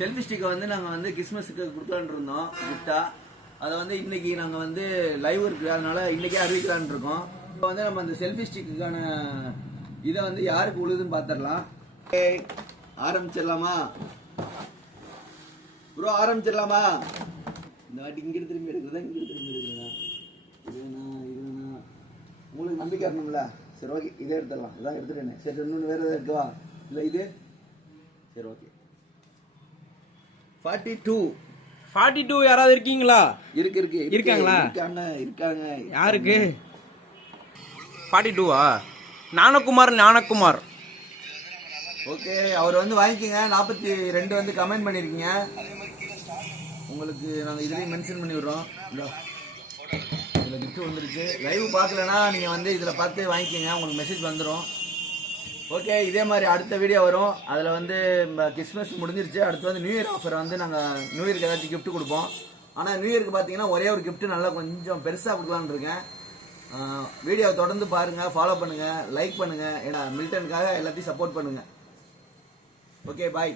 Selfie ஸ்டிக்கை வந்து நாங்கள் வந்து கிறிஸ்மஸுக்கு கொடுக்கலான்னு இருந்தோம் கிஃப்டா. அதை வந்து இன்னைக்கு நாங்கள் வந்து லைவ் இருக்கு, அதனால இன்னைக்கே அறிவிக்கலான் இருக்கோம். இப்போ வந்து நம்ம அந்த செல்ஃபி ஸ்டிக்குக்கான இதை வந்து யாருக்கு உழுதுன்னு பார்த்துடலாம். ஆரம்பிச்சிடலாமா ப்ரோ? ஆரம்பிச்சிடலாமா? இந்த வாட்டி இங்கே திரும்பி எடுக்கிறதா இங்கே திரும்பி எடுக்கிறதா? இதுனா உங்களுக்கு நம்பிக்கை வரணும்ல. சரி ஓகே, இதே எடுத்துடலாம். இதான் எடுத்துட்டேன். சரி இன்னொன்று வேறு எதாவது இருக்கவா? இல்லை இது சரி ஓகே. 42 யாராவது இருக்கீங்களா? இருக்காங்களா? இருக்காங்க. யாருக்கு 42? ஞானகுமார். ஓகே, அவர் வந்து வாங்கிக்கோங்க. 42 வந்து கமெண்ட் பண்ணிருக்கீங்க. உங்களுக்கு நாங்கள் இதுலேயும் மென்ஷன் பண்ணி விடுறோம். இதில் கிஃப்ட் வந்துருச்சு. லைவ் பார்க்கலன்னா நீங்கள் வந்து இதில் பார்த்து வாங்கிக்கோங்க, உங்களுக்கு மெசேஜ் வந்துடும். ஓகே, இதே மாதிரி அடுத்த வீடியோ வரும். அதில் வந்து கிறிஸ்மஸ் முடிஞ்சிருச்சு. அடுத்து வந்து நியூ இயர் ஆஃபர் வந்து நாங்கள் நியூ இயருக்கு ஏதாச்சும் கிஃப்ட் கொடுப்போம். ஆனால் நியூ இயருக்கு பார்த்தீங்கன்னா ஒரே ஒரு கிஃப்ட் நல்லா கொஞ்சம் பெருசாக கொடுக்கலான்னு இருக்கேன். வீடியோவை தொடர்ந்து பாருங்கள், ஃபாலோ பண்ணுங்கள், லைக் பண்ணுங்கள். ஏன்னா மில்டனுக்காக எல்லாத்தையும் சப்போர்ட் பண்ணுங்கள். ஓகே, பாய்.